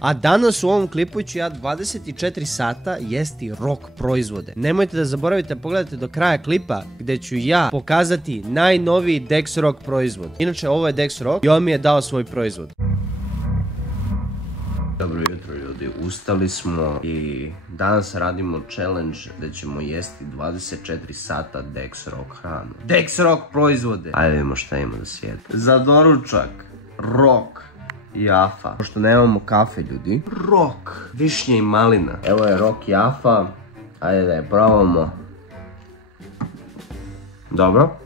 A danas u ovom klipu ću ja 24 sata jesti rock proizvode. Nemojte da zaboravite, pogledajte do kraja klipa gdje ću ja pokazati najnoviji Dex Rock proizvod. Inače, ovo je Dex Rock i on mi je dao svoj proizvod. Dobro jutro ljudi, ustali smo i danas radimo challenge gdje ćemo jesti 24 sata Dex Rock hranu. Dex Rock proizvode! Ajde vidimo šta ima da sjedi. Za doručak, rock, jafa. Pošto nemamo kafe ljudi, rock, višnje i malina. Evo je rock jafa, ajde da je probamo. Dobro.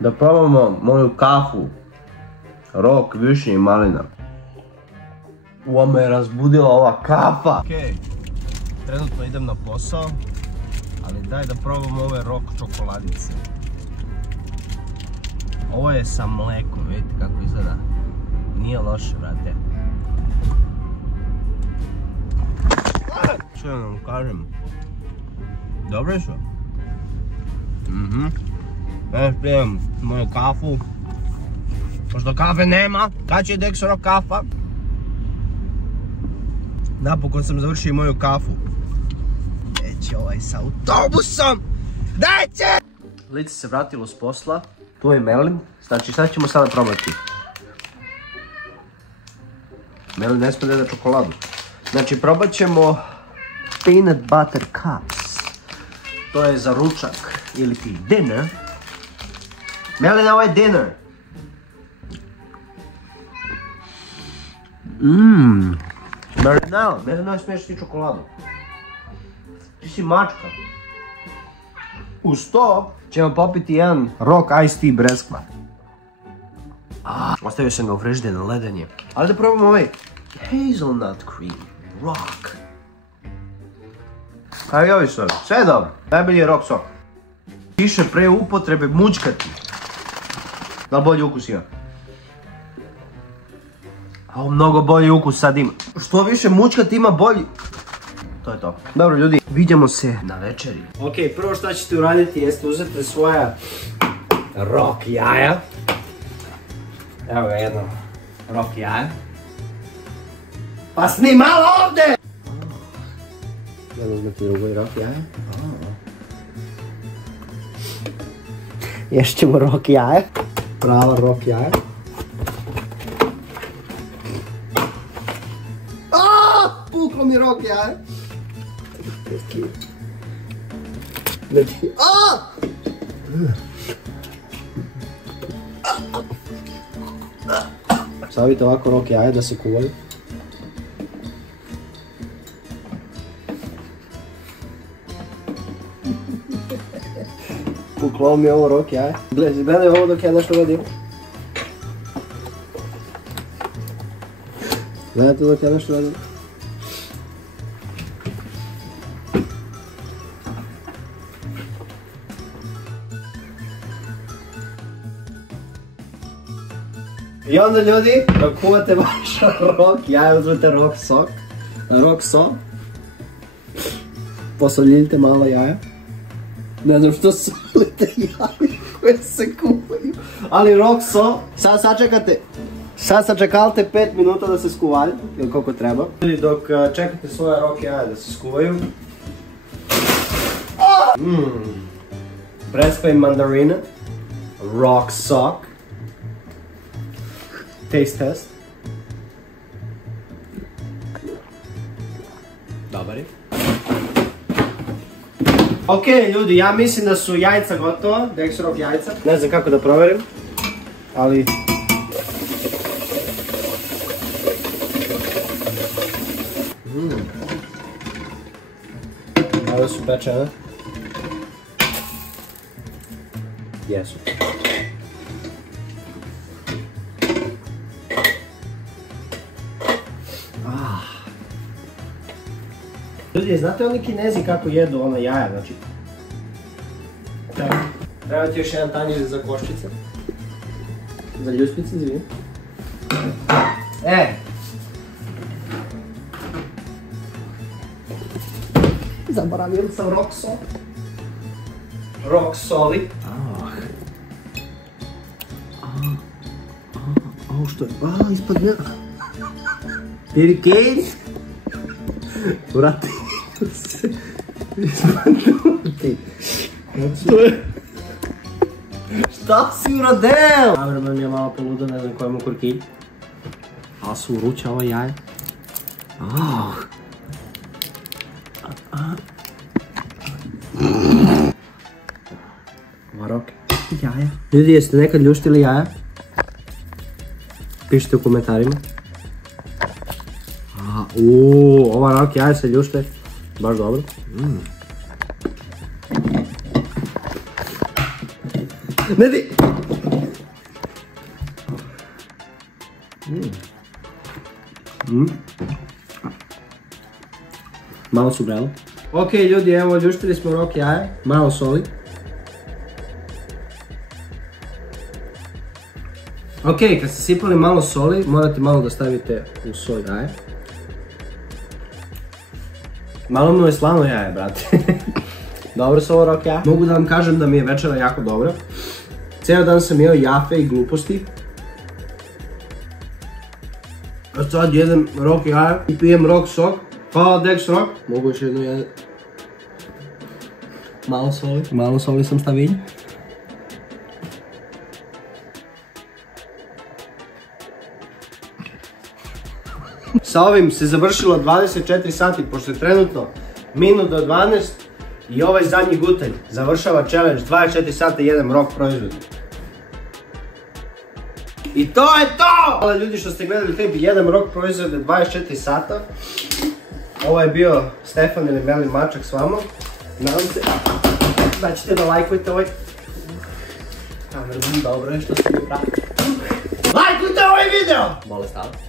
Da probamo moju kafu, rock, višnje i malina. Ovo me je razbudila ova kafa. Okej, trenutno idem na posao, ali daj da probam ove rock čokoladice. Ovo je sa mlekom, vidite kako izgleda. Nije loše, brate. Što da vam kažem? Dobre su? Evo pijem moju kafu. Pošto kafe nema, kad će Dex Rock kafa? Napokon sam završio moju kafu. Gdje će ovaj s autobusom? Gdje će? Lice se vratilo s posla. Tu je Merlin. Znači šta ćemo sada probati? Merlin ne smije da jede čokoladu. Znači probat ćemo peanut butter cups. To je za ručak ili ti dinner. Merlin, ovo je dinner. Merlin, ne smiješ ti čokoladu. Ti si mačka. Uz to ćemo popiti jedan rock iced tea breskva. Ostavio sam ga u frižideru na ledenje. Ali da probamo ovaj hazelnut cream, rock. Kaj je ovi sok? Sve je dobro. Najbolji je rock sok. Više pre upotrebe mućkati. Da li bolji ukus ima? Ovo mnogo bolji ukus sad ima. Što više mućkati ima bolji. To je to. Dobro ljudi, vidimo se na večeri. Ok, prvo što ćete uraditi jeste uzeti svoja rock jaja. Evo ga jedno rock jaja. Pa sni malo ovdje! Da uzmete drugo rock jaja. Još ćemo rock jaja. Prava rock jaja. Puklo mi rock jaja. Stavite ovako rock jaja da se kuvaju. Puklo mi ovo rock jaja. Gledaj ovo dok ja nešto radim. Gledajte dok ja nešto radim. I onda ljudi, dok kuvate vaš rock jaja, uzmete rock sok, posoljite malo jaja. Ne znam što solite jaja koje se kuvaju, ali rock sok, sad sačekate. Sad sačekajte 5 minuta da se skuvaju, ili koliko treba. Dok čekate svoje rock jaja da se skuvaju. Breskva i mandarina, rock sok. Taste test. Dobar je. Ok ljudi, ja mislim da su jajca gotova, Dex Rock jajca. Ne znam kako da proverim, ali... Ovo su pečene. Jesu. Ljudi, znate oni Kinezi kako jedu ona jaja, znači... Treba ti još jedan tanjir za koščice. Za ljuspice, izvini. Zaboravio sam rock salt. Rock soli. Ovo što je, ispod njega. Pirkejs. Vrati se. Ispadnuti. Što je? Šta si uradeo? Kamerman mi je malo poludo, ne znam kojemu kurkilj. Ali su vruća ova jaja. Maroke. Jaja. Ljudi, jeste nekad ljuštili jaja? Pišite u komentarima. Ova rak jaja se ljušte. Baš dobro. Ne di! Malo su brelo. Ok ljudi, evo ljuštili smo rok jaja. Malo soli. Ok, kad ste sipali malo soli, morate malo da stavite u soj jaje. Malo mu je slano jaje, brate. Dobro su ovo rok jaje. Mogu da vam kažem da mi je večera jako dobra. Cijel dan sam jeo jafe i gluposti. A sad jedem rok jaja i pijem rok sok. Hvala Dex Rock. Mogu još jednu jedem. Malo soli. Malo soli sam stavio. Sa ovim se završilo 24 sati, pošto je trenutno minut do 12 i ovaj zadnji gutanj završava challenge 24 sata i jedem rock proizvod. I to je to! Hvala ljudi što ste gledali klip jedem rock proizvode 24 sata. Ovo je bio Stefan ili Melin Mačak s vama. Nadam se da ćete da lajkujete ovaj... Dobro je što ste mi pratili. Lajkujte ovaj video! Bolest, ali?